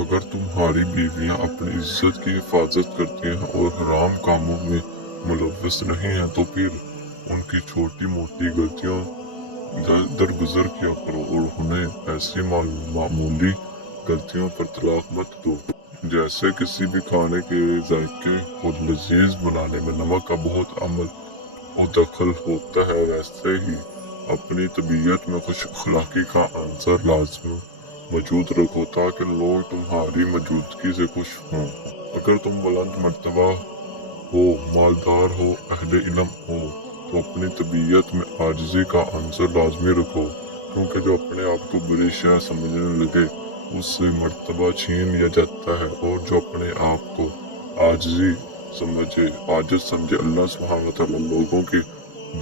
اگر تمہاری بیویاں اپنی عزت کی حفاظت کرتی ہیں اور حرام کاموں میں ملوث نہیں ہیں تو پھر ان کی چھوٹی موٹی غلطیوں درگزر کیا کرو اور انہیں ایسی معمولی غلطیوں پر طلاق مت دو۔ جیسے کسی بھی کھانے کے ذائقے کو لذیذ بنانے میں نمک کا بہت عمل و دخل ہوتا ہے، ویسے ہی اپنی طبیعت میں خوش اخلاقی کا عنصر لازم موجود رکھو تاکہ لوگ تمہاری موجودگی سے خوش ہوں۔ اگر تم بلند مرتبہ ہو، مالدار ہو، اہل علم ہو تو اپنی طبیعت میں عاجزی کا عنصر لازمی رکھو، کیونکہ جو اپنے آپ کو بڑی شے سمجھنے لگے اس سے مرتبہ چھین لیا جاتا ہے، اور جو اپنے آپ کو عاجز سمجھے اللہ سبحانہ وتعالی لوگوں کے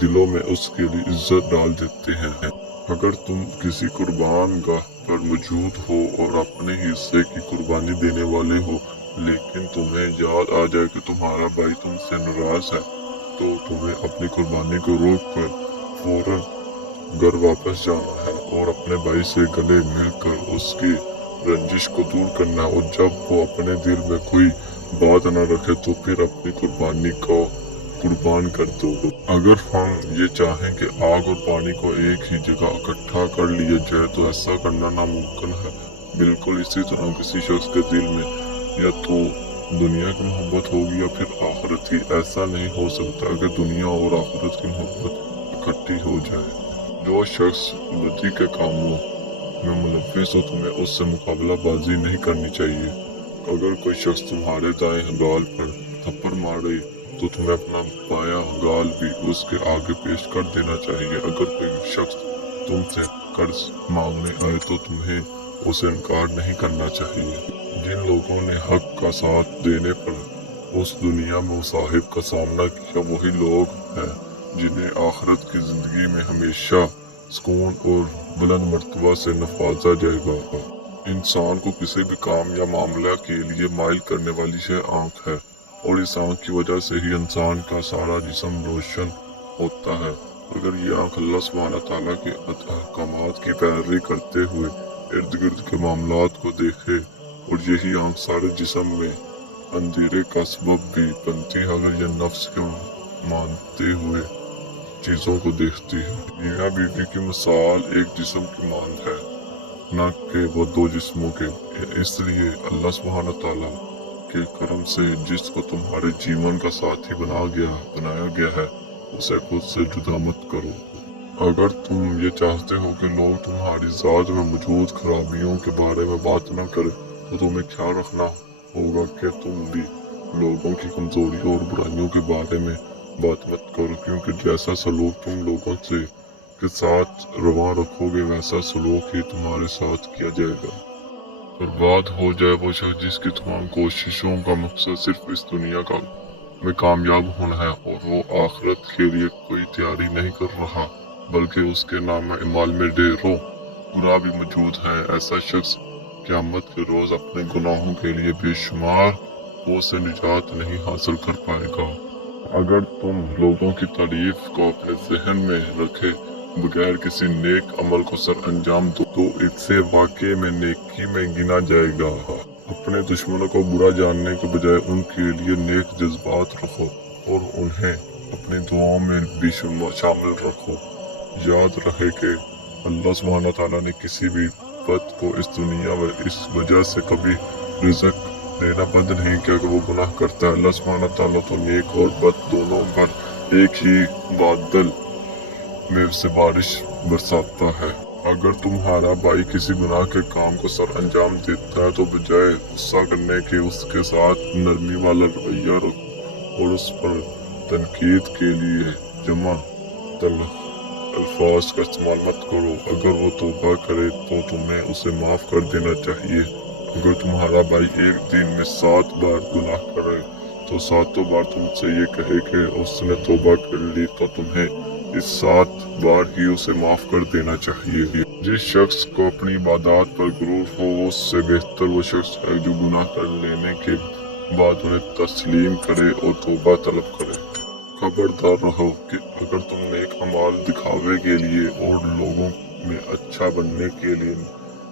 دلوں میں اس کے لیے عزت ڈال دیتے ہیں۔ اگر تم کسی قربان گاہ پر موجود ہو اور اپنے حصے کی قربانی دینے والے ہو، لیکن تمہیں یاد آ جائے کہ تمہارا بھائی تم سے ناراض ہے، تو تمہیں اپنی قربانی کو روک کر فوراً گھر واپس جانا ہے اور اپنے بھائی سے گلے مل کر اس کی رنجش کو دور کرنا ہے، اور جب وہ اپنے دل میں کوئی بات نہ رکھے تو پھر اپنی قربانی کو قربان کر دو۔ اگر ہم یہ چاہیں کہ آگ اور پانی کو ایک ہی جگہ اکٹھا کر لیا جائے تو ایسا کرنا ناممکن ہے۔ بالکل اسی طرح کسی شخص کے دل میں یا تو دنیا کی محبت ہوگی یا پھر آخرت کی۔ ایسا نہیں ہو سکتا کہ دنیا اور آخرت کی محبت اکٹھی ہو جائے۔ جو شخص بدی کے کاموں میں ملوث ہو تمہیں اس سے مقابلہ بازی نہیں کرنی چاہیے۔ اگر کوئی شخص تمہارے دائیں گال پر تھپڑ مارے تو تمہیں اپنا بایاں گال بھی اس کے آگے پیش کر دینا چاہیے۔ اگر کوئی شخص تم سے قرض مانگنے آئے تو تمہیں اسے انکار نہیں کرنا چاہیے۔ جن لوگوں نے حق کا ساتھ دینے پر اس دنیا میں مصائب کا سامنا کیا وہی لوگ ہیں جنہیں آخرت کی زندگی میں ہمیشہ سکون اور بلند مرتبہ سے نوازا جائے گا۔ انسان کو کسی بھی کام یا معاملہ کے لیے مائل کرنے والی شے آنکھ ہے، اور اس آنکھ کی وجہ سے ہی انسان کا سارا جسم روشن ہوتا ہے۔ اگر یہ آنکھ اللہ سبحانہ تعالیٰ کے احکامات کی پیروی کرتے ہوئے ارد گرد کے معاملات کو دیکھے، اور یہی آنکھ سارے جسم میں اندھیرے کا سبب بھی بنتی ہے اگر یہ نفس کو مانتے ہوئے چیزوں کو دیکھتی ہے۔ میاں بیوی کی مثال ایک جسم کی مانند ہے، نہ کہ وہ دو جسموں کے۔ اس لیے اللہ سبحانہ تعالیٰ کے کرم سے جس کو تمہارے جیون کا ساتھی بنایا گیا ہے اسے خود سے جدا مت کرو۔ اگر تم یہ چاہتے ہو کہ لوگ تمہاری ذات میں موجود خرابیوں کے بارے میں بات نہ کریں تو تمہیں خیال رکھنا ہوگا کہ تم بھی لوگوں کی کمزوریوں اور برائیوں کے بارے میں بات مت کرو، کیونکہ جیسا سلوک تم لوگوں کے ساتھ رواں رکھو گے ویسا سلوک ہی تمہارے ساتھ کیا جائے گا۔ برباد ہو جائے وہ شخص جس کی تمام کوششوں کا مقصد صرف اس دنیا میں کامیاب ہونا ہے، اور وہ آخرت کے لیے کوئی تیاری نہیں کر رہا بلکہ اس کے نام اعمال میں ڈھیروں گناہ بھی موجود ہیں۔ ایسا شخص قیامت کے روز اپنے گناہوں کے لیے بے شمار وہ سے نجات نہیں حاصل کر پائے گا۔ اگر تم لوگوں کی تعریف کو اپنے ذہن میں رکھے بغیر کسی نیک عمل کو سر انجام دو تو اس سے واقعے میں نیکی میں گنا جائے گا۔ اپنے دشمنوں کو برا جاننے کے بجائے ان کے لیے نیک جذبات رکھو اور انہیں اپنی دعاؤں میں بھی شامل رکھو۔ یاد رہے کہ اللہ سبحانہ تعالیٰ نے کسی بھی بت کو اس دنیا میں اس وجہ سے کبھی رزق دینا بند نہیں کیا کہ وہ گناہ کرتا ہے۔ اللہ سبحانہ تعالیٰ تو نیک اور بد دونوں پر ایک ہی بادل میں سے بارش برساتا ہے۔ اگر تمہارا بھائی کسی گناہ کے کام کو سر انجام دیتا ہے تو بجائے غصہ کرنے کے اس کے ساتھ نرمی والا رویہ رکھو اور اس پر تنقید کے لیے جمع تلخ الفاظ کا استعمال مت کرو۔ اگر وہ توبہ کرے تو تمہیں اسے معاف کر دینا چاہیے۔ اگر تمہارا بھائی ایک دن میں 7 بار گناہ کرے تو 7 بار تم سے یہ کہے کہ اس نے توبہ کر لی تو تمہیں اس 7 بار ہی اسے معاف کر دینا چاہیے۔ جس شخص کو اپنی عبادات پر غرور ہو اس سے بہتر وہ شخص ہے جو گناہ کر لینے کے بعد انہیں تسلیم کرے اور توبہ طلب کرے۔ خبردار رہو کہ اگر تم نیک اعمال دکھاوے کے لیے اور لوگوں میں اچھا بننے کے لیے